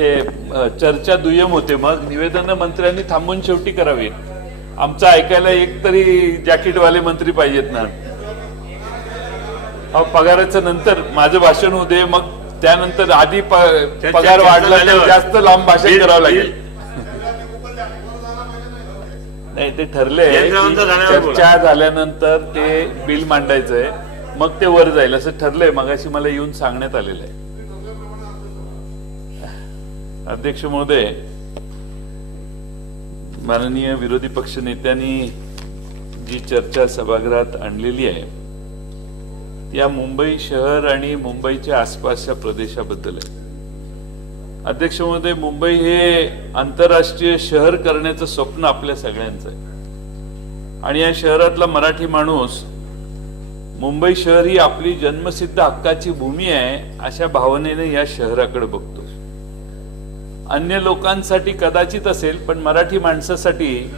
ते चर्चा दुय्यम होते, मग निवेदन मंत्र्यांनी थांबून शेवटी करावी. आमचं ऐकायला एक तरी जॅकेटवाले मंत्री पाहिजेत ना. पगाराचं नंतर माझं भाषण होऊ दे, मग त्यानंतर आधी पगार वाढला तर जास्त लांब भाषण करावं लागेल. नाही, ते ठरले चर्चा झाल्यानंतर ते बिल मांडायचंय, मग ते वर जाईल असं ठरलंय. मगाशी मला येऊन सांगण्यात आलेलं आहे. अध्यक्ष महोदय, माननीय विरोधी पक्ष नेत्यांनी जी चर्चा सभागृहात आणलेली आहे या मुंबई शहर आणि मुंबईच्या आसपासच्या प्रदेशाबद्दल आहे. अध्यक्ष महोदय, मुंबई हे आंतरराष्ट्रीय शहर करण्याचं स्वप्न आपल्या सगळ्यांचं आहे आणि या शहरातला मराठी माणूस मुंबई शहर ही आपली जन्मसिद्ध हक्काची भूमी आहे अशा भावनेने या शहराकडे बघतो. अन्य लोकांसाठी कदाचित असेल, पण मराठी माणसासाठी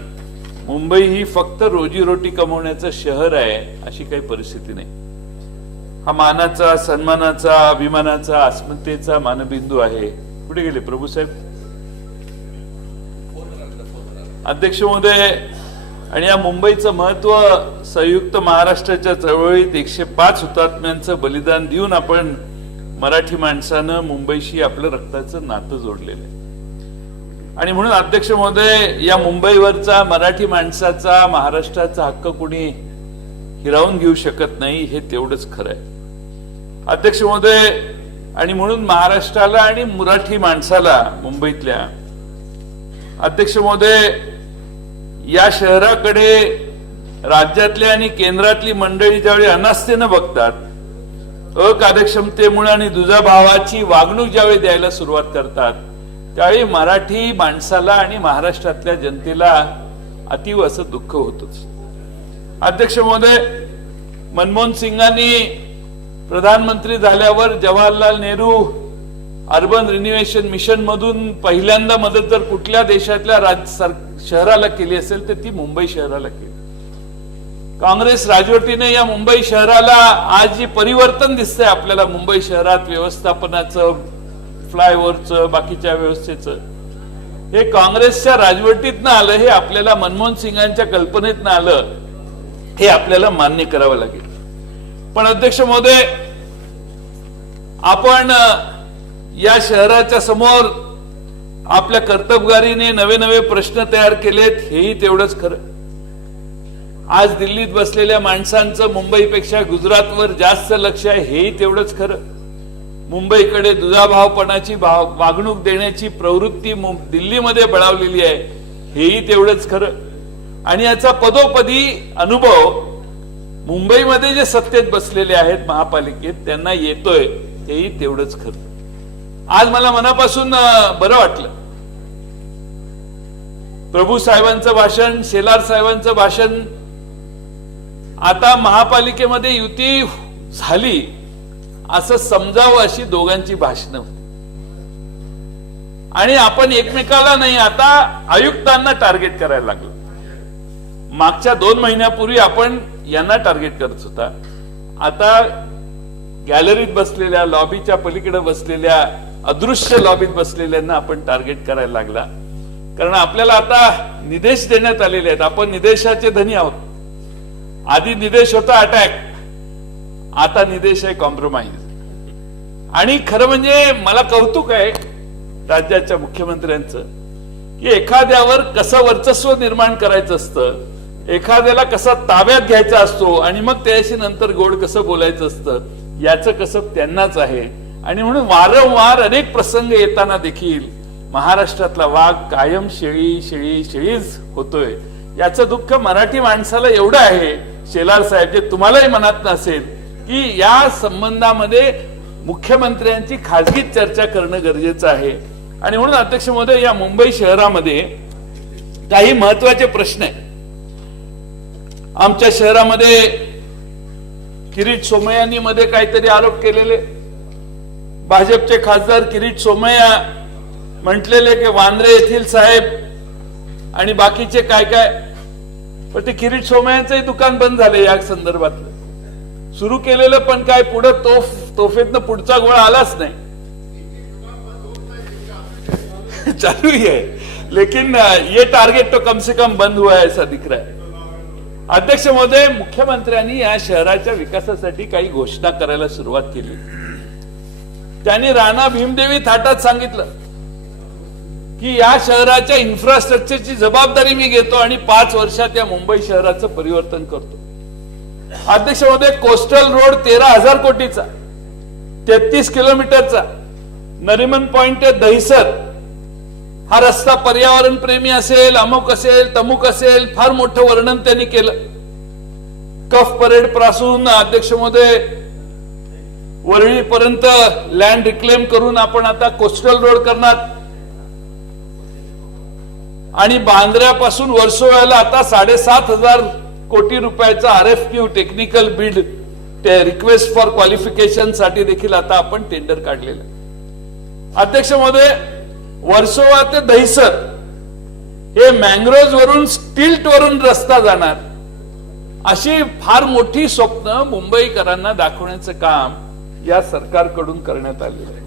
मुंबई ही फक्त रोजीरोटी कमवण्याचं शहर आहे अशी काही परिस्थिती नाही. हा मानाचा, सन्मानाचा, अभिमानाचा, अस्मितेचा मानबिंदू आहे. कुठे गेले प्रभू साहेब? अध्यक्ष महोदय, आणि या मुंबईचं महत्व संयुक्त महाराष्ट्राच्या चळवळीत 105 हुतात्म्यांचं बलिदान देऊन आपण मराठी माणसानं मुंबईशी आपलं रक्ताचं नातं जोडलेलं आहे. आणि म्हणून अध्यक्ष महोदय, या मुंबईवरचा मराठी माणसाचा, महाराष्ट्राचा हक्क कुणी हिरावून घेऊ शकत नाही, हे तेवढंच खरं आहे. अध्यक्ष महोदय, आणि म्हणून महाराष्ट्राला आणि मराठी माणसाला मुंबईतल्या, अध्यक्ष महोदय, या शहराकडे राज्यातली आणि केंद्रातली मंडळी ज्यावेळी अनास्थेनं बघतात, अकार्यक्षमतेमुळे आणि दुजाभावाची वागणूक ज्यावेळी द्यायला सुरुवात करतात, त्यावेळी मराठी माणसाला आणि महाराष्ट्रातल्या जनतेला अतीव असं दुःख होतच. अध्यक्ष महोदय, मनमोहन सिंगांनी प्रधानमंत्री झाल्यावर Jawaharlal Nehru urban renovation mission मधून पहिल्यांदा मदत जर कुठल्या देशातल्या शहराला केली असेल तर ती मुंबई शहराला केली. काँग्रेस राजवटीने या मुंबई शहराला आज जी परिवर्तन दिसतंय आपल्याला मुंबई शहरात, व्यवस्थापनाचं, फ्लायओव्हरचं, बाकीच्या व्यवस्थेचं, हे काँग्रेसच्या राजवटीतनं आलं, हे आपल्याला मनमोहन सिंगांच्या कल्पनेतनं आलं, हे आपल्याला मान्य करावं लागेल. पण अध्यक्ष महोदय, आपण या शहराच्या समोर आपल्या कर्तबगारीने नवे नवे प्रश्न तयार केलेत, हेही तेवढंच खरं. आज दिल्लीत बसलेल्या माणसांचं मुंबईपेक्षा गुजरातवर जास्त लक्ष आहे, हेही तेवढंच खरं. मुंबईकडे दुजाभावपणाची वागणूक देण्याची प्रवृत्ती दिल्लीमध्ये बळावलेली आहे, हेही तेवढंच खरं. आणि याचा पदोपदी अनुभव मुंबईमध्ये जे सत्तेत बसलेले आहेत महापालिकेत त्यांना येतोय, हेही तेवढंच खरं. आज मला मनापासून बरं वाटलं. प्रभू साहेबांचं भाषण, शेलार साहेबांचं भाषण, आता महापालिकेमध्ये युती झाली असं समजावं अशी दोघांची भाषणं होती. आणि आपण एकमेकाला नाही, आता आयुक्तांना टार्गेट करायला लागलो. मागच्या 2 महिन्यापूर्वी आपण यांना टार्गेट करत होता, आता गॅलरीत बसलेल्या, लॉबीच्या पलीकडे बसलेल्या, अदृश्य लॉबीत बसलेल्यांना आपण टार्गेट करायला लागला. कारण आपल्याला आता निदेश देण्यात आलेले आहेत, आपण निदेशाचे धनी आहोत. आधी निदेश होता अटॅक, आता निदेश आहे कॉम्प्रोमाइज. आणि खरं म्हणजे मला कौतुक आहे राज्याच्या मुख्यमंत्र्यांचं की एखाद्यावर कसं वर्चस्व निर्माण करायचं असतं, एखाद्याला कसा ताब्यात घ्यायचा असतो आणि मग त्याशी नंतर गोड कसं बोलायचं असतं, याचं कसं त्यांनाच आहे. आणि म्हणून वारंवार अनेक प्रसंग येताना देखील महाराष्ट्रातला वाघ कायम शेळी शेळी शेळीच होतोय. याचं दुःख मराठी माणसाला एवढं आहे, शेलार साहेब, जे तुम्हालाही मनात नसेल, की या संबंधामध्ये मुख्यमंत्र्यांची खाजगीत चर्चा करणं गरजेचं आहे. आणि म्हणून अध्यक्ष महोदय, या मुंबई शहरामध्ये काही महत्वाचे प्रश्न आहेत. आमच्या शहरामध्ये किरीट सोमय्यांनी मध्ये काहीतरी आरोप केलेले, भाजपचे खासदार किरीट सोमय्या म्हटलेले की वांद्रे येथील साहेब आणि बाकीचे काय काय, पण ते किरीट सोमय्यांचंही दुकान बंद झाले. या संदर्भातलं सुरू केलेलं पण काय पुढे तोफेतनं पुढचा गोळा आलाच नाही. चालू ही है, लेकिन ये टारगेट तो कम से कम बंद हुआ है ऐसा दिख रहा है. अध्यक्ष महोदय, मुख्यमंत्र्यांनी या शहराच्या विकासासाठी काही घोषणा करायला सुरुवात केली. त्यांनी राणा भीमदेवी थाटात सांगितलं की या शहराच्या इन्फ्रास्ट्रक्चरची जबाबदारी मी घेतो आणि 5 वर्षात या मुंबई शहराचं परिवर्तन करतो. अध्यक्ष महोदय, कोस्टल रोड 13,000 कोटीचा, 33 किलोमीटरचा, नरिमन पॉइंट ते दहिसर हा रस्ता पर्यावरण प्रेमी असेल, अमुक असेल, तमुक असेल, फार मोठं वर्णन त्यांनी केलं. कफ परेड पासून अध्यक्ष महोदय वरळी पर्यंत लँड रिक्लेम करून आपण आता कोस्टल रोड करणार आणि बांद्र्यापासून वर्सोव्याला आता 7,500 कोटी रुपयाचा RFQ टेक्निकल बिड रिक्वेस्ट फॉर क्वालिफिकेशन साठी देखील आता आपण टेंडर काढलेलं. अध्यक्ष महोदय, वर्सोवा ते दहिसर हे मँग्रोव्ह वरून स्टिल्ट वरून रस्ता जाणार अशी फार मोठी स्वप्न मुंबईकरांना दाखवण्याचं काम या सरकारकडून करण्यात आलेलं आहे.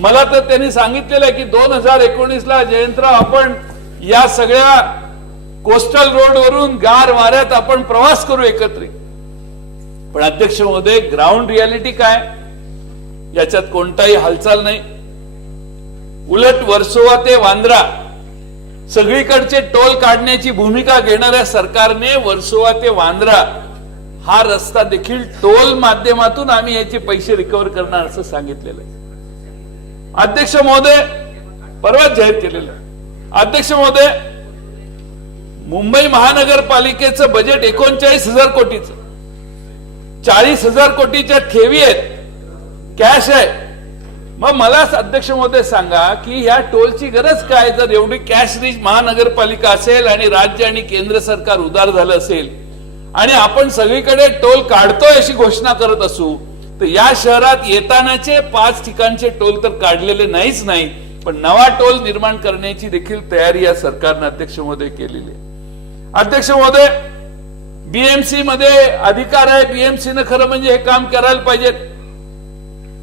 मला तर त्यांनी सांगितलेलं आहे की 2019ला जयंतराव आपण या सगळ्या कोस्टल रोड वरून गार वाऱ्यात आपण प्रवास करू एकत्रित. पण अध्यक्ष महोदय, ग्राउंड रियालिटी काय, याच्यात कोणताही हालचाल नाही. उलट वर्सोवा ते वांद्रा सगळीकडचे टोल काढण्याची भूमिका घेणाऱ्या सरकारने वर्सोवा ते वांद्रा हा रस्ता देखील टोल माध्यमातून आम्ही याचे पैसे रिकव्हर करणार असं सांगितलेलं आहे. अध्यक्ष महोदय, परवाच जाहीर केलेलं आहे. अध्यक्ष महोदय, मुंबई महानगरपालिकेचं बजेट 39,000 कोटीचं, 40,000 कोटीच्या ठेवी आहेत, कॅश आहे. मग मला अध्यक्ष महोदय सांगा की या टोलची गरज काय, जर एवढी कॅश रिच महानगरपालिका असेल आणि राज्य आणि केंद्र सरकार उदार झालं असेल आणि आपण सगळीकडे टोल काढतोय अशी घोषणा करत असू, तर या शहरात येतानाचे 5 ठिकाणचे टोल तर काढलेले नाहीच नाही, पण नवा टोल निर्माण करण्याची देखील तयारी या सरकारने अध्यक्ष महोदय केलेली आहे. अध्यक्ष महोदय, बीएमसी मध्ये अधिकार आहे, बीएमसी ने खरं म्हणजे हे काम करायला पाहिजे,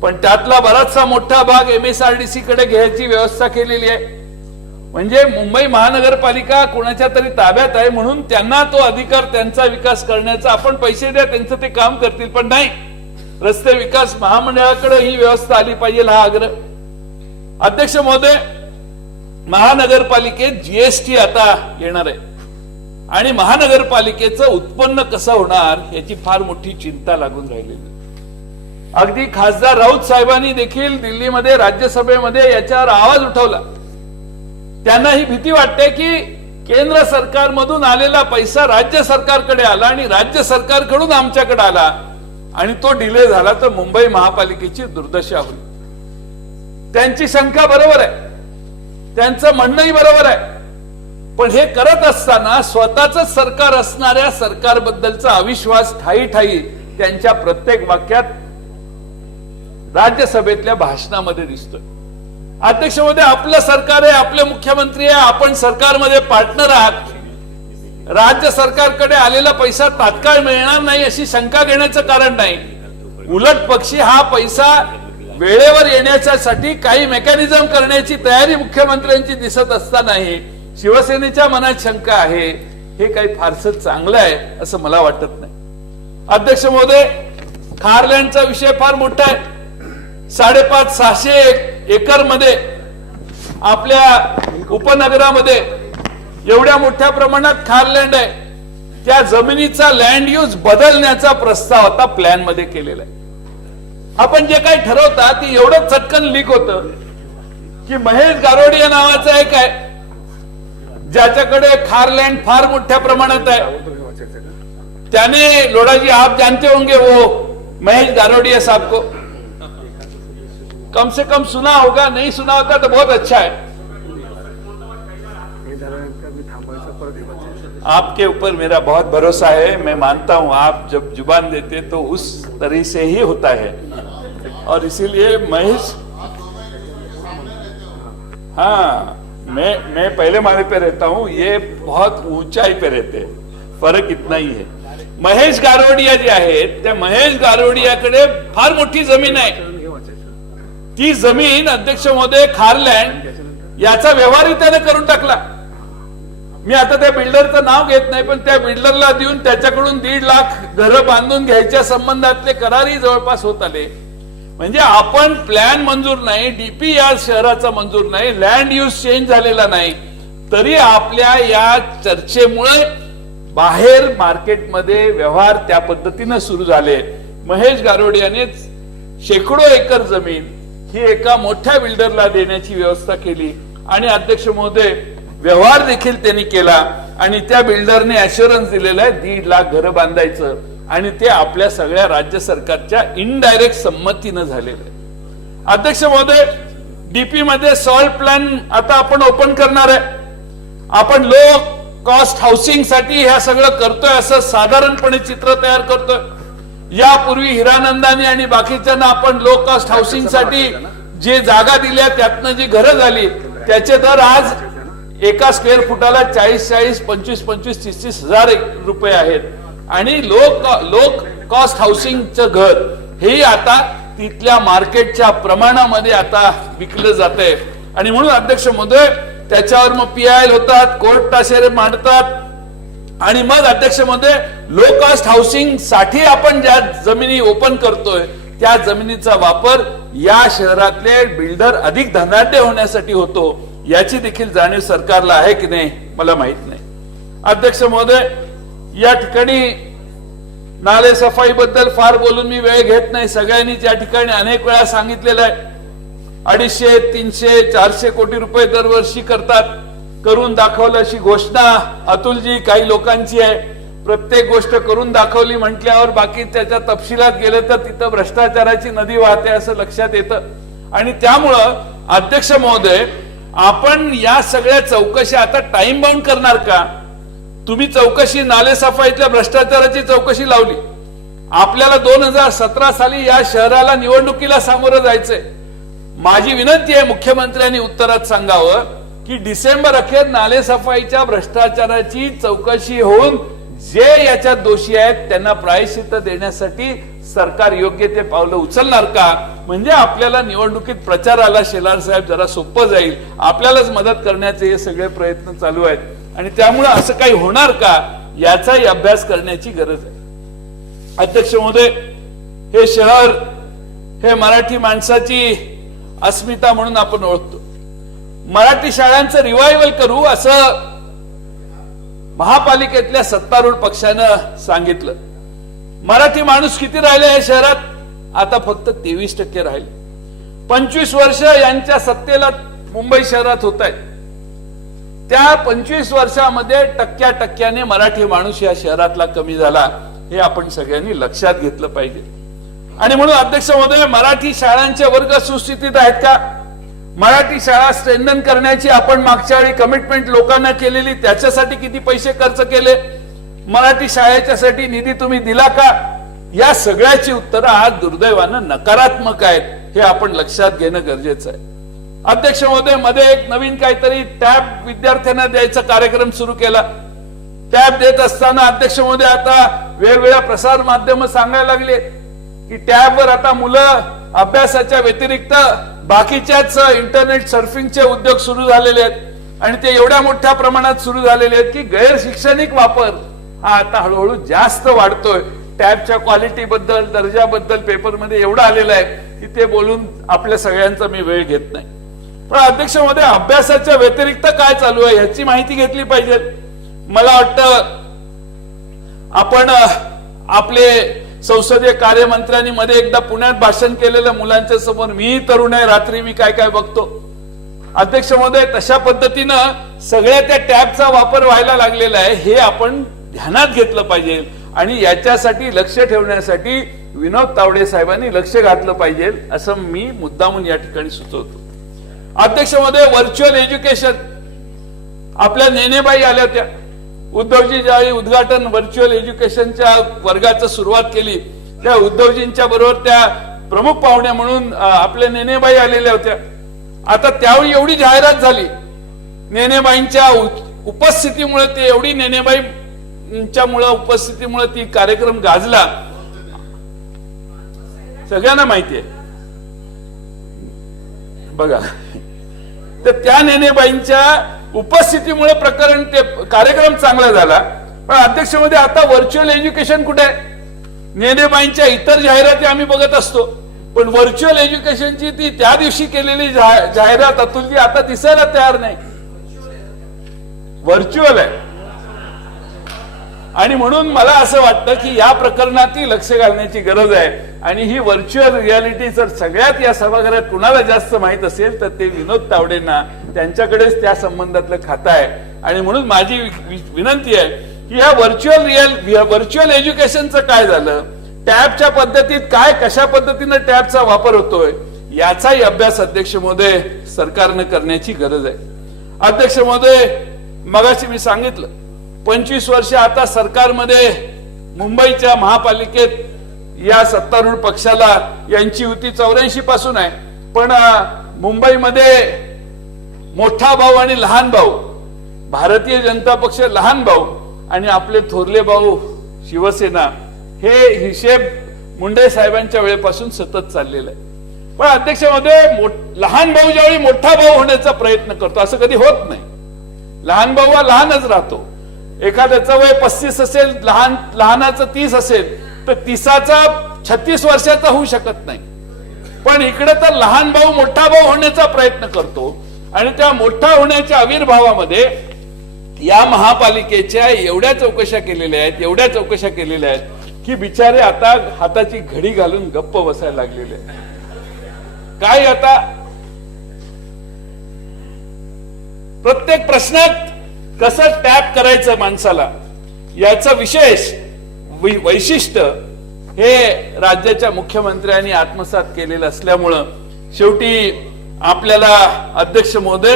पण त्यातला बराचसा मोठा भाग MSRDC कडे घ्यायची व्यवस्था केलेली आहे. म्हणजे मुंबई महानगरपालिका कोणाच्या तरी ताब्यात आहे म्हणून त्यांना तो अधिकार, त्यांचा विकास करण्याचा, आपण पैसे द्या त्यांचं ते काम करतील, पण नाही, रस्ते विकास महामंडळाकडे ही व्यवस्था आली पाहिजे हा आग्रह. अध्यक्ष महोदय, महानगरपालिकेत GST आता येणार आहे आणि महानगरपालिकेचं उत्पन्न कसं होणार याची फार मोठी चिंता लागून राहिलेली. अगदी खासदार राऊत साहेबांनी देखील दिल्लीमध्ये राज्यसभेमध्ये याच्यावर आवाज उठवला. त्यांना ही भीती वाटते की केंद्र सरकारमधून आलेला पैसा राज्य सरकारकडे आला आणि राज्य सरकारकडून आमच्याकडे आला आणि तो डिले झाला तर मुंबई महापालिकेची दुर्दशा होईल. त्यांची शंका बरोबर आहे, त्यांचं म्हणणंही बरोबर आहे, पण हे करत असताना स्वतःच सरकार असणाऱ्या सरकारबद्दलचा अविश्वास ठायी ठायी त्यांच्या प्रत्येक वाक्यात राज्यसभेतल्या भाषणामध्ये दिसतोय. अध्यक्ष महोदय, आपलं सरकार आहे, आपले मुख्यमंत्री आहे, आपण सरकारमध्ये पार्टनर आहात. राज्य सरकारकडे आलेला पैसा तात्काळ मिळणार नाही अशी शंका घेण्याचं कारण नाही. उलट पक्षी हा पैसा वेळेवर येण्यासाठी काही मेकॅनिझम करण्याची तयारी मुख्यमंत्र्यांची दिसत असतानाही शिवसेनेच्या मनात शंका आहे. हे काही फारसं चांगलं आहे असं मला वाटत नाही. अध्यक्ष महोदय, खारलँडचा विषय फार मोठा आहे. 550-600 एकर मध्ये आपल्या उपनगरामध्ये एवढ्या मोठ्या प्रमाणात खारलँड आहे. त्या जमिनीचा लँड यूज बदलण्याचा प्रस्ताव आता प्लॅन मध्ये केलेला आहे. आपण जे काही ठरवता ते एवढं चटकन लीक होतं की महेश गारोडिया नावाचा एक आहे ज्याच्याकडे खारलँड फार मोठ्या प्रमाणात आहे. त्याने लोढ़ाजी आप जानते होंगे वो महेश गारोडिया साहब को, कम से कम सुना होगा, नहीं सुना होता तो बहुत अच्छा है. आपके ऊपर मेरा बहुत भरोसा है. मैं मानता हूं आप जब जुबान देते तो उस तरह से ही होता है और इसीलिए महेश, हाँ, मैं पहले माले पे रहता हूं, ये बहुत ऊंचाई पे रहते हैं, फरक इतना ही है. महेश गारोडिया जे आहेत त्या महेश गारोडियाकडे फार मोठी जमीन आहे. ती जमीन अध्यक्ष महोदय खारलँड याचा व्यवहारही त्याने करून टाकला. मी आता त्या बिल्डरचं नाव घेत नाही, पण त्या बिल्डरला देऊन त्याच्याकडून 1.5 लाख घरं बांधून घ्यायच्या संबंधातले करारही जवळपास होत आले. म्हणजे आपण प्लॅन मंजूर नाही, डीपी या शहराचा मंजूर नाही, लँड यूज चेंज झालेला नाही, तरी आपल्या या चर्चेमुळे बाहेर मार्केटमध्ये व्यवहार त्या पद्धतीने सुरू झाले. महेश गारोडियानेच शेकडो एकर जमीन ही एका मोठ्या बिल्डरला देण्याची व्यवस्था केली आणि अध्यक्ष महोदय व्यवहार देखील त्यांनी केला आणि त्या बिल्डरने अश्युरन्स दिलेला आहे 1.5 लाख घरं बांधायचं आणि ते आपल्या सगळ्या राज्य सरकारच्या इनडायरेक्ट संमतीनं झालेलं आहे. अध्यक्ष महोदय, डीपी मध्ये सॉल्ट प्लॅन आता आपण ओपन करणार आहे. आपण लो कॉस्ट हाऊसिंग साठी ह्या सगळं करतोय असं साधारणपणे चित्र तयार करतोय. यापूर्वी हिरानंदानी आणि बाकीच्यांना आपण लो कॉस्ट हाऊसिंग साठी जे जागा दिल्या त्यातनं जी घरं झाली त्याचे दर आज एका स्क्वेअर फुटाला 40-40, 25-25, 30-30 हजार रुपये आहेत आणि लो कॉस्ट हाऊसिंगचं घर हे आता तिथल्या मार्केटच्या प्रमाणामध्ये आता विकलं जातंय. आणि म्हणून अध्यक्ष महोदय त्याच्यावर मग PIL होतात, कोर्ट ताशेरे मांडतात आणि मग अध्यक्ष महोदय लो कॉस्ट हाऊसिंग साठी आपण ज्या जमिनी ओपन करतोय त्या जमिनीचा वापर या शहरातले बिल्डर अधिक धनाढ्य होण्यासाठी होतो. याची देखील जाणीव सरकारला आहे की नाही मला माहित नाही. अध्यक्ष महोदय, या ठिकाणी नाले सफाई बद्दल फार बोलून मी वेळ घेत नाही. सगळ्यांनीच या ठिकाणी अनेक वेळा सांगितलेलं आहे. 250, 300, 400 कोटी रुपये दरवर्षी करतात, करून दाखवलं अशी घोषणा अतुलजी काही लोकांची आहे. प्रत्येक गोष्ट करून दाखवली म्हटल्यावर बाकी त्याच्या तपशिलात गेलं तर तिथं भ्रष्टाचाराची नदी वाहते असं लक्षात येतं. आणि त्यामुळं अध्यक्ष महोदय आपण या सगळ्या चौकशी आता टाइम बाउंड करणार का? तुम्ही चौकशी नालेसफाईतल्या भ्रष्टाचाराची चौकशी लावली. आपल्याला 2017 साली या शहराला निवडणुकीला सामोरं जायचंय. माझी विनंती आहे मुख्यमंत्र्यांनी उत्तरात सांगावं की डिसेंबर अखेर नालेसफाईच्या भ्रष्टाचाराची चौकशी होऊन जे याच्यात दोषी आहेत त्यांना प्रायश्चित्त देण्यासाठी सरकार योग्य ते पावलं उचलणार का? म्हणजे आपल्याला निवडणुकीत प्रचाराला शेलार साहेब जरा सोपं जाईल. आपल्यालाच मदत करण्याचे हे सगळे प्रयत्न चालू आहेत आणि त्यामुळे असं काही होणार का याचाही अभ्यास करण्याची गरज आहे. अध्यक्ष महोदय, हे शहर हे मराठी माणसाची अस्मिता म्हणून आपण ओळखतो. मराठी शाळांचं रिवायवल करू असं महापालिकेतल्या सत्तारूढ पक्षानं सांगितलं. मराठी माणूस किती राहिले या शहरात? आता फक्त 23% राहिले. 25 वर्ष यांच्या सत्तेला मुंबई शहरात होत आहेत. त्या 25 वर्षामध्ये टक्क्याने मराठी माणूस या शहरातला कमी झाला. हे आपण सगळ्यांनी लक्षात घेतलं पाहिजे. आणि म्हणून अध्यक्ष महोदय, मराठी शाळांचे वर्ग सुस्थितीत आहेत का? मराठी शाळा स्ट्रेंथन करण्याची आपण मागच्या वेळी कमिटमेंट लोकांना केलेली त्याच्यासाठी किती पैसे खर्च केले? मराठी शाळेच्यासाठी निधी तुम्ही दिला का? या सगळ्याची उत्तरं आज दुर्दैवानं नकारात्मक आहेत. हे आपण लक्षात घेणं गरजेचं आहे. अध्यक्ष महोदय, मध्ये एक नवीन काहीतरी टॅब विद्यार्थ्यांना द्यायचा कार्यक्रम सुरू केला. टॅब देत असताना अध्यक्ष महोदय आता वेगवेगळ्या प्रसार माध्यम सांगायला लागले की टॅबवर आता मुलं अभ्यासाच्या व्यतिरिक्त बाकीच्याच इंटरनेट सर्फिंगचे उद्योग सुरू झालेले आहेत आणि ते एवढ्या मोठ्या प्रमाणात सुरू झालेले आहेत की गैर शैक्षणिक वापर हा आता हळूहळू जास्त वाढतोय. टॅबच्या क्वालिटी बद्दल, दर्जाबद्दल पेपरमध्ये एवढं आलेलं आहे की ते बोलून आपल्या सगळ्यांचा मी वेळ घेत नाही. पण अध्यक्ष महोदय, अभ्यासाच्या व्यतिरिक्त काय चालू आहे ह्याची माहिती घेतली पाहिजे. मला वाटतं आपण आपले संसदीय कार्यमंत्र्यांनी मध्ये एकदा पुण्यात भाषण केलेलं मुलांच्या समोर, मी तरुण आहे रात्री मी काय काय बघतो. अध्यक्ष महोदय, तशा पद्धतीनं सगळ्या त्या टॅबचा वापर व्हायला लागलेला आहे. हे आपण ध्यानात घेतलं पाहिजे आणि याच्यासाठी लक्ष ठेवण्यासाठी विनोद तावडे साहेबांनी लक्ष घातलं पाहिजे असं मी मुद्दामून या ठिकाणी सुचवतो. अध्यक्ष महोदय, व्हर्च्युअल एज्युकेशन, आपल्या नेनेबाई आल्या होत्या. उद्धवजी ज्यावेळी उद्घाटन व्हर्च्युअल एज्युकेशनच्या वर्गाचं सुरुवात केली त्या उद्धवजींच्या बरोबर त्या प्रमुख पाहुण्या म्हणून आपल्या नेनेबाई आलेल्या होत्या. आता त्यावेळी एवढी जाहिरात झाली नेनेबाईंच्या उपस्थितीमुळे, ते एवढी नेनेबाईंच्या उपस्थितीमुळे ती कार्यक्रम गाजला. सगळ्यांना माहिती आहे बघा. तर त्या नेनेबाईंच्या उपस्थितीमुळे प्रकरण ते कार्यक्रम चांगला झाला. पण अध्यक्ष महोदय, आता व्हर्च्युअल एज्युकेशन कुठे आहे? नेनेबाईंच्या इतर जाहिराती आम्ही बघत असतो, पण व्हर्च्युअल एज्युकेशनची ती त्या दिवशी केलेली जाहिरात अतुलजी आता दिसायला तयार नाही. व्हर्च्युअल आहे. आणि म्हणून मला असं वाटतं की या प्रकरणातही लक्ष घालण्याची गरज आहे. आणि ही व्हर्च्युअल रियालिटी जर सगळ्यात या सभागृहात कुणाला जास्त माहित असेल तर ते विनोद तावडेंना, त्यांच्याकडेच त्या संबंधातलं खातं आहे. आणि म्हणून माझी विनंती आहे की या व्हर्च्युअल एज्युकेशनचं काय झालं, टॅबच्या पद्धतीत काय, कशा पद्धतीनं टॅबचा वापर होतोय, याचाही अभ्यास अध्यक्ष महोदय सरकारनं करण्याची गरज आहे. अध्यक्ष महोदय, मगाशी मी सांगितलं 25 वर्ष आता सरकारमध्ये मुंबईच्या महापालिकेत या सत्तारूढ पक्षाला यांची युती 84 पासून आहे. पण मुंबईमध्ये मोठा भाऊ आणि लहान भाऊ, भारतीय जनता पक्ष लहान भाऊ आणि आपले थोरले भाऊ शिवसेना, हे हिशेब मुंडे साहेबांच्या वेळेपासून सतत चाललेला आहे. पण अध्यक्ष महोदय, लहान भाऊ ज्यावेळी मोठा भाऊ होण्याचा प्रयत्न करतो असं कधी होत नाही. लहान भाऊ हा लहानच राहतो. एखाद्याचं वय 35 असेल, लहानाचं 30 असेल, तर 30चा 36 वर्षाचा होऊ शकत नाही. पण इकडे तर लहान भाऊ मोठा भाऊ होण्याचा प्रयत्न करतो. आणि त्या मोठा होण्याच्या आविर्भावामध्ये या महापालिकेच्या एवढ्या चौकशा केलेल्या आहेत की बिचारे आता हाताची घडी घालून गप्प बसायला लागलेले आहेत. काय आता प्रत्येक प्रश्नात कसं टॅप करायचं माणसाला, याचं विशेष वैशिष्ट्य हे राज्याच्या मुख्यमंत्र्यांनी आत्मसात केलेलं असल्यामुळं शेवटी आपल्याला अध्यक्ष महोदय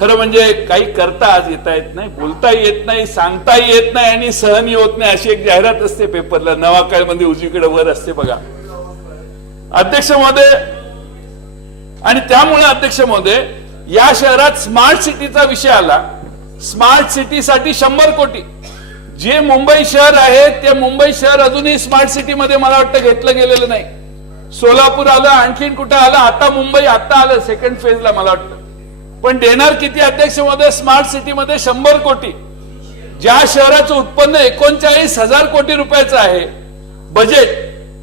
खरं म्हणजे काही करता आज येता येत नाही, बोलता येत नाही, सांगता येत नाही आणि सहन होत नाही. अशी एक जाहिरात असते पेपरला, नवाकाळमध्ये उजवीकडे वर असते बघा अध्यक्ष महोदय. आणि त्यामुळे अध्यक्ष महोदय, या शहरात स्मार्ट सिटीचा विषय आला. स्मार्ट सिटीसाठी 100 कोटी, जे मुंबई शहर आहे ते मुंबई शहर अजूनही स्मार्ट सिटी मध्ये मला वाटतं घेतलं गेलेलं नाही. सोलापूर आलं, आणखीन कुठं आलं, आता मुंबई आता आलं सेकंड फेजला मला वाटतं. पण देणार किती अध्यक्ष मध्ये स्मार्ट सिटी मध्ये? 100 कोटी. ज्या शहराचं उत्पन्न 39,000 कोटी रुपयाचं आहे बजेट,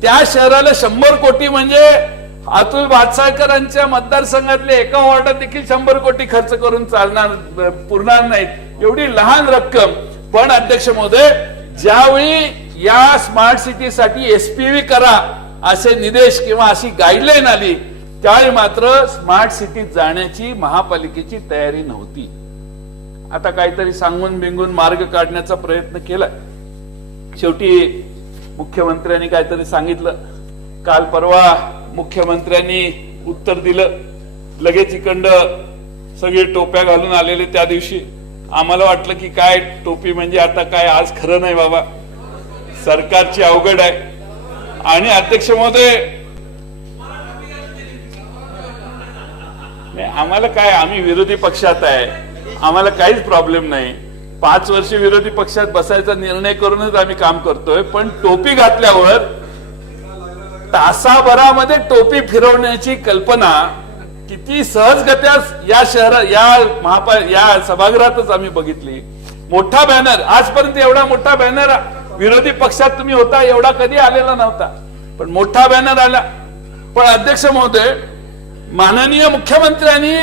त्या शहराला 100 कोटी म्हणजे अतुल भातसाळकरांच्या मतदारसंघातले एका वॉर्डात देखील 100 कोटी खर्च करून चालणार पुरणार नाहीत, एवढी लहान रक्कम. पण अध्यक्ष महोदय, ज्यावेळी या स्मार्ट सिटीसाठी एसपीव्ही करा असे निर्देश किंवा अशी गाईडलाईन आली, त्यावेळी मात्र स्मार्ट सिटीत जाण्याची महापालिकेची तयारी नव्हती. आता काहीतरी सांगून बिंगून मार्ग काढण्याचा प्रयत्न केलाय. शेवटी मुख्यमंत्र्यांनी काहीतरी सांगितलं, काल परवा मुख्यमंत्र्यांनी उत्तर दिलं, लगेच इकडं सगळे टोप्या घालून आलेले. त्या दिवशी आम्हाला वाटलं की काय टोपी म्हणजे आता काय, आज खरं नाही बाबा, सरकारची अवघड आहे. आणि अध्यक्ष महोदय, आम्हाला काय, आम्ही विरोधी पक्षात आहे, आम्हाला काहीच प्रॉब्लेम नाही. 5 वर्ष विरोधी पक्षात बसायचा निर्णय करूनच आम्ही काम करतोय. पण टोपी घातल्यावर तासाभरामध्ये टोपी फिरवण्याची कल्पना किती सहजगत्या या सभागृहातच आम्ही बघितली. मोठा बॅनर, आजपर्यंत एवढा मोठा बॅनर विरोधी पक्षात तुम्ही होता एवढा कधी आलेला नव्हता, पण मोठा बॅनर आला. पण अध्यक्ष महोदय, माननीय मुख्यमंत्र्यांनी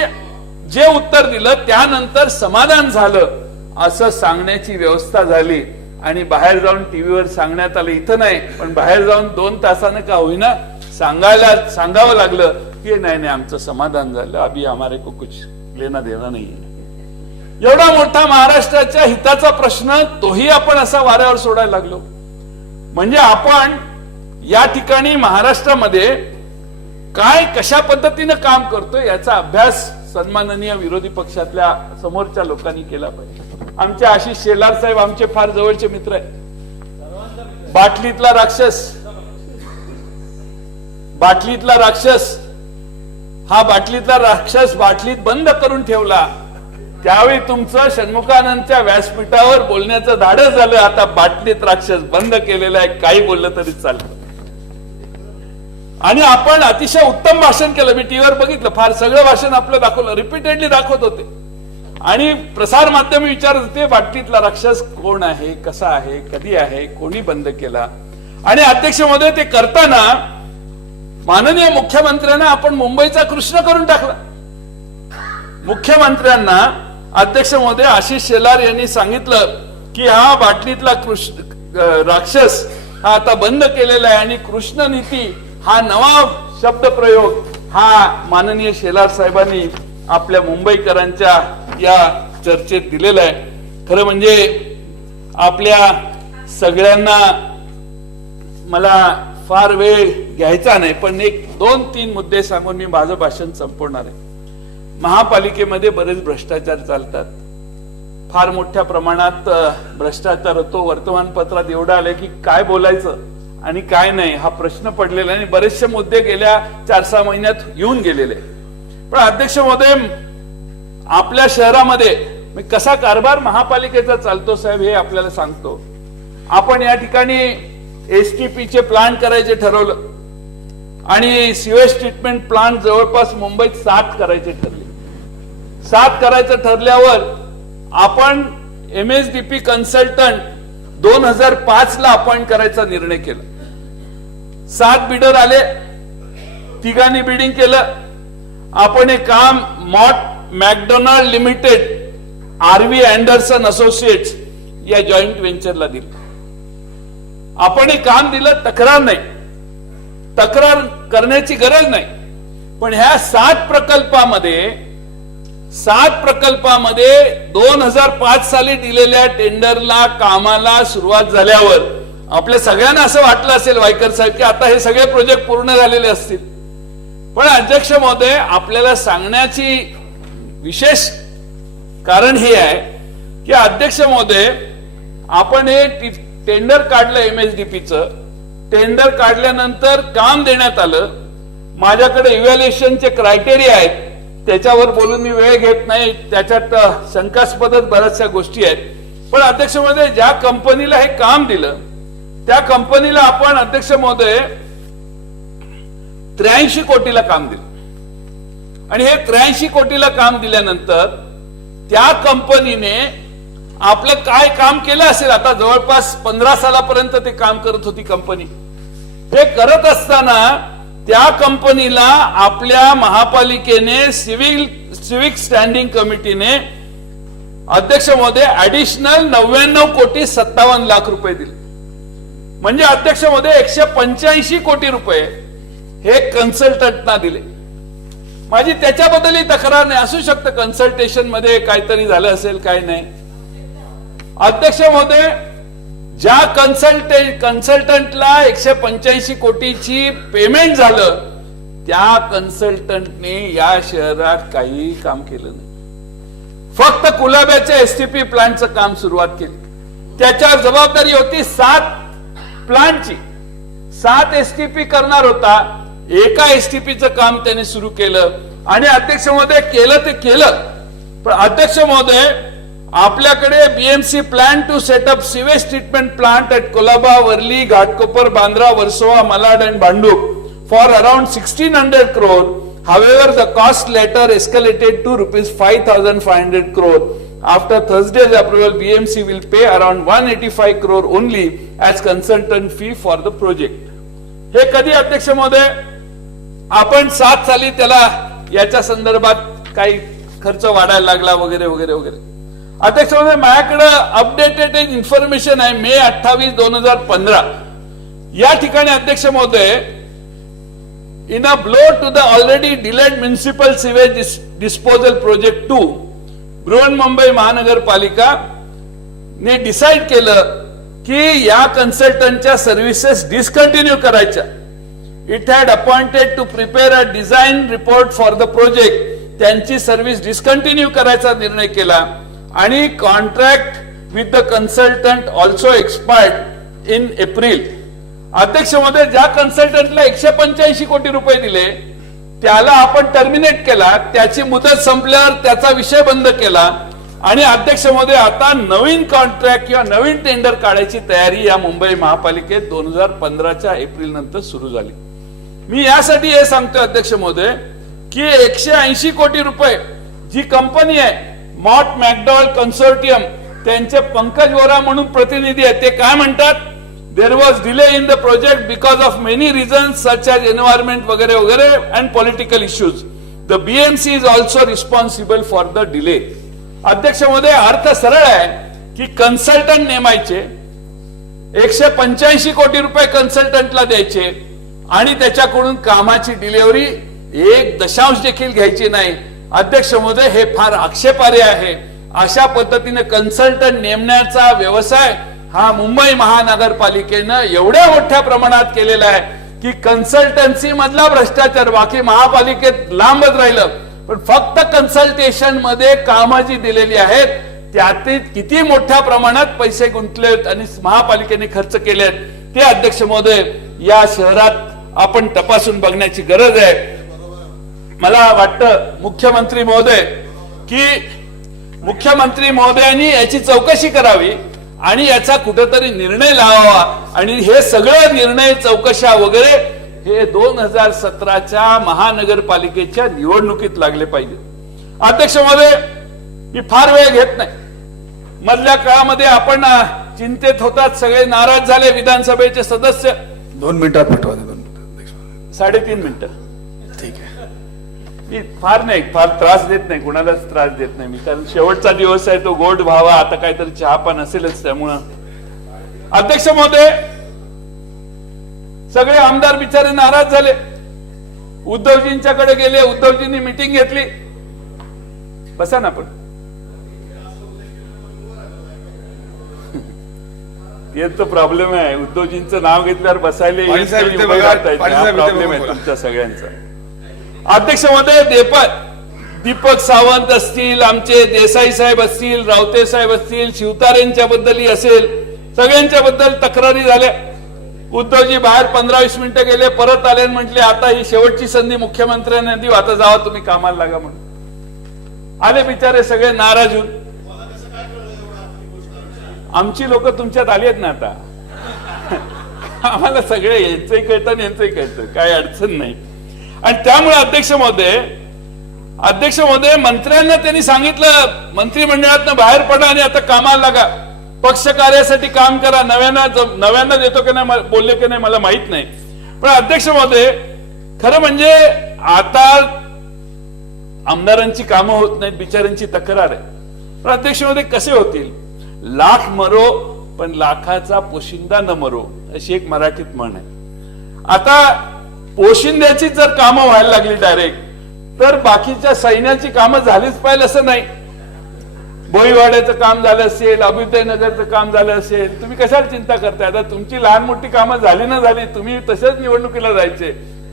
जे उत्तर दिलं त्यानंतर समाधान झालं असं सांगण्याची व्यवस्था झाली. आणि बाहेर जाऊन टीव्हीवर सांगण्यात आलं, इथं नाही पण बाहेर जाऊन 2 तासानं का होईना सांगावं लागलं की नाही आमचं समाधान झालं, अभी हमारे को कुछ लेना देना नाही. एवढा मोठा महाराष्ट्राच्या हिताचा प्रश्न तोही आपण असा वाऱ्यावर सोडायला लागलो. म्हणजे आपण या ठिकाणी महाराष्ट्रामध्ये काय कशा पद्धतीनं काम करतोय याचा अभ्यास सन्माननीय विरोधी पक्षातल्या समोरच्या लोकांनी केला पाहिजे. आमचे आशिष शेलार साहेब आमचे फार जवळचे मित्र आहेत. बाटलीतला राक्षस हा बाटलीत बंद करून ठेवला. त्यावेळी तुमचं षण्मुखानंदच्या व्यासपीठावर बोलण्याचं धाडस झालं. आता बाटलीत राक्षस बंद केलेला आहे, काही बोललं तरी चालतं. आणि आपण अतिशय उत्तम भाषण केलं. मी टीव्हीवर बघितलं, फार सगळं भाषण आपलं दाखवलं, रिपीटेडली दाखवत होते. आणि प्रसार माध्यम विचारत होते बाटलीतला राक्षस कोण आहे, कसा आहे, कधी आहे, कोणी बंद केला. आणि अध्यक्ष महोदय ते करताना माननीय मुख्यमंत्र्यांना आपण मुंबईचा कृष्ण करून टाकला. मुख्यमंत्र्यांना अध्यक्ष महोदय आशिष शेलार यांनी सांगितलं की हा बाटलीतला राक्षस हा आता बंद केलेला आहे आणि कृष्ण नीती हा नवा शब्द प्रयोग हा माननीय शेलार साहेबांनी आपल्या मुंबईकरांच्या या चर्चेत दिलेला आहे. खरं म्हणजे आपल्या सगळ्यांना मला फार वेळ घ्यायचा नाही, पण एक 2-3 मुद्दे सांगून मी माझं भाषण संपवणार आहे. महापालिकेमध्ये बरेच भ्रष्टाचार चालतात, फार मोठ्या प्रमाणात भ्रष्टाचार होतो. वर्तमानपत्रात एवढं आलंय की काय बोलायचं आणि काय नाही हा प्रश्न पडलेला आहे. बरेचसे मुद्दे गेल्या 4-6 महिन्यात येऊन गेलेले. पण अध्यक्ष महोदय, आपल्या शहरामध्ये कसा कारभार महापालिकेचा चालतो साहेब हे आपल्याला सांगतो. आपण या ठिकाणी एसटीपीचे प्लांट करायचे ठरवलं आणि सिवेज ट्रीटमेंट प्लांट जवळपास मुंबईत 7 करायचे ठरले. 7 करायचं ठरल्यावर आपण MSDP कन्सल्टंट 2005 ला अपॉइंट करायचा निर्णय केला. 7 बिडर आले, 3 बिडिंग केलं. आपण हे काम McDonald limited, RV Anderson associates या जॉईंट व्हेंचरला दिलं. आपण हे काम दिलं, तक्रार नाही, तक्रार करण्याची गरज नाही. पण ह्या 7 प्रकल्पामध्ये 2005 साली दिलेल्या टेंडरला कामाला सुरुवात झाल्यावर आपल्या सगळ्यांना असं वाटलं असेल वायकर साहेब की आता हे सगळे प्रोजेक्ट पूर्ण झालेले असतील. पण अध्यक्ष महोदय, आपल्याला सांगण्याची विशेष कारण हे आहे की अध्यक्ष महोदय, आपण हे टेंडर काढलं MSDPचं. टेंडर काढल्यानंतर काम देण्यात आलं. माझ्याकडे इव्हॅल्युएशनचे क्रायटेरिया आहेत, त्याच्यावर बोलून मी वेळ घेत नाही, त्याच्यात शंकास्पदच बऱ्याचशा गोष्टी आहेत. पण अध्यक्ष महोदय, ज्या कंपनीला हे काम दिलं त्या कंपनीला आपण अध्यक्ष महोदय 83 कोटीला काम दिलं. आणि हे 83 कोटीला काम दिल्यानंतर त्या कंपनीने आपलं काय काम केलं असेल. आता जवळपास 15 सालापर्यंत ते काम करत होती कंपनी. हे करत असताना त्या कंपनीला आपल्या महापालिकेने सिव्हिक स्टँडिंग कमिटीने अध्यक्ष महोदय ऍडिशनल 99 कोटी 57 लाख रुपये दिले. म्हणजे अध्यक्ष महोदय 185 कोटी रुपये हे कन्सल्टंटना दिले. माझी त्याच्याबद्दलही तक्रार नाही, असू शकतं कन्सल्टेशन मध्ये काहीतरी झालं असेल, काय नाही. अध्यक्ष महोदय, ज्या कन्सल्टंटला 185 कोटीची पेमेंट झालं त्या कन्सल्टंटने या शहरात काही काम केलं नाही. फक्त कुलाब्याच्या STP प्लांटचं काम सुरुवात केली. त्याच्यावर जबाबदारी होती 7 प्लांटची. 7 STP करणार होता, एका STPचं काम त्याने सुरू केलं. आणि अध्यक्ष महोदय, केलं ते केलं. पण अध्यक्ष महोदय, आपल्याकडे BMC plan to set up sewage treatment plant at Colaba, Worli, Ghatkopar, Bandra, Versova, Malad and Bhandup for around 1600 crore. However, the cost later escalated to ₹5,500 crore. After Thursday's approval, BMC will pay around 185 crore only as consultant fee for the project. हे कधी अध्यक्ष महोदय? आपण 7 साली त्याला याच्या संदर्भात काही खर्च वाढायला लागला वगैरे वगैरे वगैरे. अध्यक्ष महोदय, माझ्याकडे अपडेटेड इन्फॉर्मेशन आहे. मे 28, 2015 या ठिकाणी अध्यक्ष महोदय, in a blow to the already delayed municipal sewage disposal project 2, Brihanmumbai महानगरपालिका ने डिसाइड केलं की या कन्सल्टंटच्या सर्व्हिसेस डिस्कंटिन्यू करायच्या. It had appointed to prepare a design report for the project. त्यांची सर्व्हिस डिस्कंटिन्यू करायचा निर्णय केला आणि contract with the consultant also expired in April. अध्यक्ष महोदय, ज्या कन्सल्टंटला 185 कोटी रुपये दिले त्याला आपण टर्मिनेट केला. त्याची मुदत संपल्यावर त्याचा विषय बंद केला. आणि अध्यक्ष महोदय, आता नवीन कॉन्ट्रॅक्ट किंवा नवीन टेंडर काढायची तयारी या मुंबई महापालिकेत 2015च्या एप्रिल नंतर सुरू झाली. मी यासाठी हे सांगतोय अध्यक्ष महोदय की 180 कोटी रुपये जी कंपनी आहे मॉट मॅकडॉल कन्सोर्टियम, त्यांचे पंकज वोरा म्हणून प्रतिनिधी आहेत, ते काय म्हणतात, there was delay in the project because of many reasons such as environment वगैरे वगैरे and political issues. The BMC is also responsible for the delay. अध्यक्ष महोदय, अर्थ सरळ आहे की कन्सल्टंट नेमायचे, 185 कोटी रुपये कन्सल्टंटला द्यायचे आणि त्याच्याकडून कामाची डिलिव्हरी 1 देखील घ्यायची नाही. अध्यक्ष महोदय, हे फार आक्षेपार्ह आहे. अशा पद्धतीने कन्सल्टंट नेमण्याचा व्यवसाय हा मुंबई महानगरपालिकेनं एवढ्या मोठ्या प्रमाणात केलेला आहे की कन्सल्टन्सी मधला भ्रष्टाचार बाकी महापालिकेत लांबच राहिलं, पण फक्त कन्सल्टेशन मध्ये कामं जी दिलेली आहेत त्यातील किती मोठ्या प्रमाणात पैसे गुंतलेत आणि महापालिकेने खर्च केलेत ते अध्यक्ष महोदय या शहरात आपण तपासून बघण्याची गरज आहे. मला वाटतं मुख्यमंत्री महोदयांनी याची चौकशी करावी आणि याचा कुठेतरी निर्णय लावावा आणि हे सगळे निर्णय चौकशा वगैरे हे 2017च्या महानगरपालिकेच्या निवडणुकीत लागले पाहिजे. अध्यक्ष महोदय, मी फार वेळ घेत नाही. मधल्या काळामध्ये आपण चिंतेत होतात, सगळे नाराज झाले विधानसभेचे सदस्य. 2 मिनिटात पाठवा. 3.5 मिनिटं. ठीक आहे. मी फार त्रास देत नाही, कुणालाच त्रास देत नाही मी, कारण शेवटचा दिवस आहे तो गोड व्हावा. आता काहीतरी चहापान असेलच त्यामुळं. अध्यक्ष महोदय, सगळे आमदार बिचारे नाराज झाले, उद्धवजींच्याकडे गेले, उद्धवजींनी मीटिंग घेतली. बसा ना, पण तेच तो प्रॉब्लेम आहे. उद्धवजींचं नाव घेतल्यावर बसायला प्रॉब्लेम आहे तुमच्या सगळ्यांचा. अध्यक्ष महोदय, दीपक सावंत असतील, आमचे देसाई साहेब असतील, रावते साहेब असतील, शिवतारेंच्या बद्दलही असेल, सगळ्यांच्या बद्दल तक्रारी झाल्या. उद्धवजी बाहेर 15-20 मिनिटं गेले, परत आले आणि म्हटले आता ही शेवटची संधी मुख्यमंत्र्यांना देऊ, आता जावा तुम्ही कामाला लागा म्हणून. आले बिचारे सगळे नाराज होऊन. आमची लोक तुमच्यात आली आहेत ना आता. आम्हाला सगळे यांचंही कळतं आणि यांचंही कळतं, काय अडचण नाही. आणि त्यामुळे अध्यक्ष महोदय मंत्र्यांना त्यांनी सांगितलं मंत्रिमंडळातनं बाहेर पडा आणि आता कामाला लागा, पक्ष कार्यासाठी काम करा. नव्यानं देतो की नाही बोलले की नाही मला माहित नाही, पण अध्यक्ष महोदय खरं म्हणजे आता आमदारांची कामं होत नाहीत, बिचाऱ्यांची तक्रार आहे. पण अध्यक्ष महोदय कसे होतील? लाख मरो पण लाखाचा पोशिंदा न मरो, अशी एक मराठीत म्हण आहे. आता पोशिंद्याची जर कामं व्हायला लागली डायरेक्ट, तर बाकीच्या सैन्याची कामं झालीच पाहिजे असं नाही. भोईवाड्याचं काम झालं असेल, अभ्युदयनगरचं काम झालं असेल, तुम्ही कशाला चिंता करताय? आता तुमची लहान मोठी कामं झाली ना झाली, तुम्ही तसंच निवडणुकीला जायचे.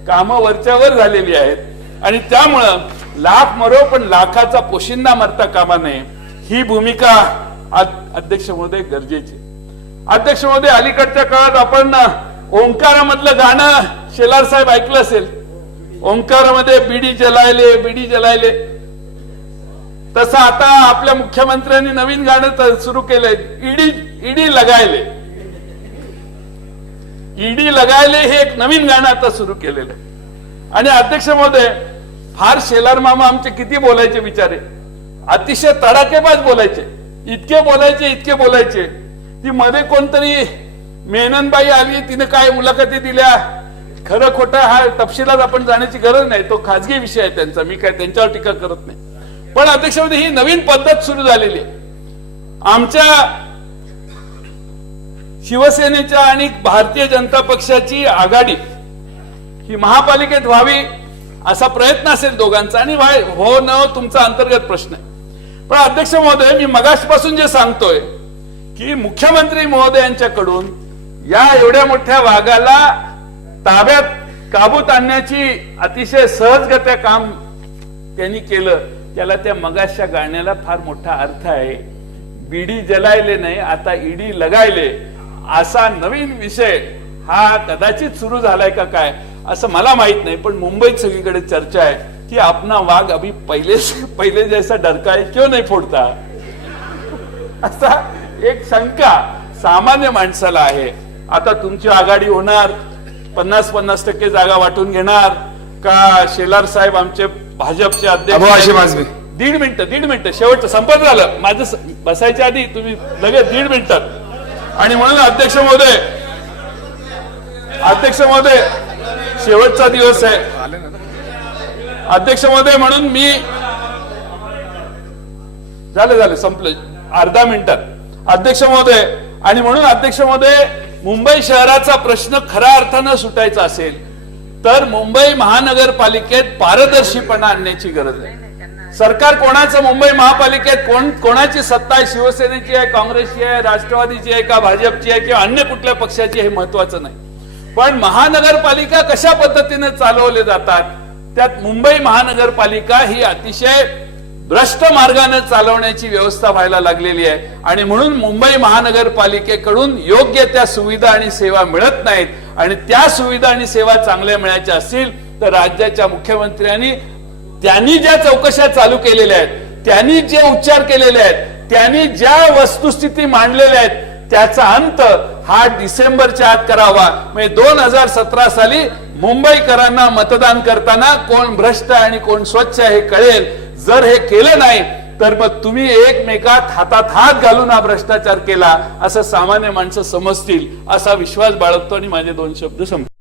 कामं वरच्यावर झालेली आहेत आणि त्यामुळं लाख मरो पण लाखाचा पोशिंदा मरता कामा नये, ही भूमिका अध्यक्ष महोदय गरजेची. अध्यक्ष महोदय, अलीकडच्या काळात आपण ओंकारामधलं गाणं शेलार साहेब ऐकलं असेल. ओंकारामध्ये बीडी जलायले, तसं आता आपल्या मुख्यमंत्र्यांनी नवीन गाणं सुरू केलंय, ईडी लगायले हे एक नवीन गाणं आता सुरू केलेलं आहे. आणि अध्यक्ष महोदय, फार शेलार मामा आमचे किती बोलायचे बिचारे, अतिशय तडाखेबाज बोलायचे, इतके बोलायचे. ती मध्ये कोणतरी मेननबाई आली, तिने काय मुलाखती दिल्या, खरं खोटं हा तपशिलात आपण जाण्याची गरज नाही, तो खाजगी विषय आहे त्यांचा, मी काय त्यांच्यावर टीका करत नाही. पण अध्यक्षांमध्ये ही नवीन पद्धत सुरू झालेली आहे. आमच्या शिवसेनेच्या आणि भारतीय जनता पक्षाची आघाडी ही महापालिकेत व्हावी असा प्रयत्न असेल दोघांचा, आणि हो न तुमचा अंतर्गत प्रश्न आहे. पण अध्यक्ष महोदय, मी मगासपासून जे सांगतोय की मुख्यमंत्री महोदयांच्याकडून या एवढ्या मोठ्या वाघाला ताब्यात काबूत आणण्याची अतिशय सहजगत्या काम त्यांनी केलं, त्याला त्या मगाशच्या गाण्याला फार मोठा अर्थ आहे. बीडी जलायले नाही, आता ईडी लगायले, असा नवीन विषय हा कदाचित सुरू झालाय का काय असं मला माहित नाही. पण मुंबईत सगळीकडे चर्चा आहे कि अपना वाघ अभी पहिले जैसा डरका है क्यों नहीं फोडता, असा एक शंका सामान्य माणसाला आहे. आता तुमची आघाडी होणार, 50-50% जागा वाटून घेणार का शेलार साहेब आमचे भाजपचे अबू हाशिम अध्यक्ष? आझमी. दीड मिनिटं शेवटचं संपत झालं माझं बसायच्या आधी तुम्ही लगेच 1.5 मिनिटात. आणि म्हणून अध्यक्ष महोदय शेवटचा दिवस आहे अध्यक्ष महोदय, म्हणून मी झालं संपलं अर्धा मिनिटात अध्यक्ष महोदय. आणि म्हणून अध्यक्ष महोदय, मुंबई शहराचा प्रश्न खऱ्या अर्थानं सुटायचा असेल तर मुंबई महानगरपालिकेत पारदर्शीपणा आणण्याची गरज आहे. सरकार कोणाचं मुंबई महापालिकेत कोणाची सत्ता आहे, शिवसेनेची आहे, काँग्रेसची आहे, राष्ट्रवादीची आहे का भाजपची आहे किंवा अन्य कुठल्या पक्षाची, हे महत्वाचं नाही. पण महानगरपालिका कशा पद्धतीने चालवले जातात, त्यात मुंबई महानगरपालिका ही अतिशय भ्रष्ट मार्गाने चालवण्याची व्यवस्था व्हायला लागलेली आहे. आणि म्हणून मुंबई महानगरपालिकेकडून योग्य त्या सुविधा आणि सेवा मिळत नाहीत. आणि त्या सुविधा आणि सेवा चांगल्या मिळायच्या असतील तर राज्याच्या मुख्यमंत्र्यांनी त्यांनी ज्या चौकशा चालू केलेल्या आहेत, त्यांनी जे उच्चार केलेले आहेत, त्यांनी ज्या वस्तुस्थिती मांडलेल्या आहेत, त्याचा अंत हा डिसेंबरच्या आत करावा. म्हणजे 2017 साली मुंबईकरांना मतदान करताना कोण भ्रष्ट आणि कोण स्वच्छ हे कळेल. जर हे केलं नाही तर मग तुम्ही एकमेकात हातात हात घालून हा भ्रष्टाचार केला असं सामान्य माणसं समजतील असा विश्वास बाळगतो आणि माझे 2 शब्द संपतो.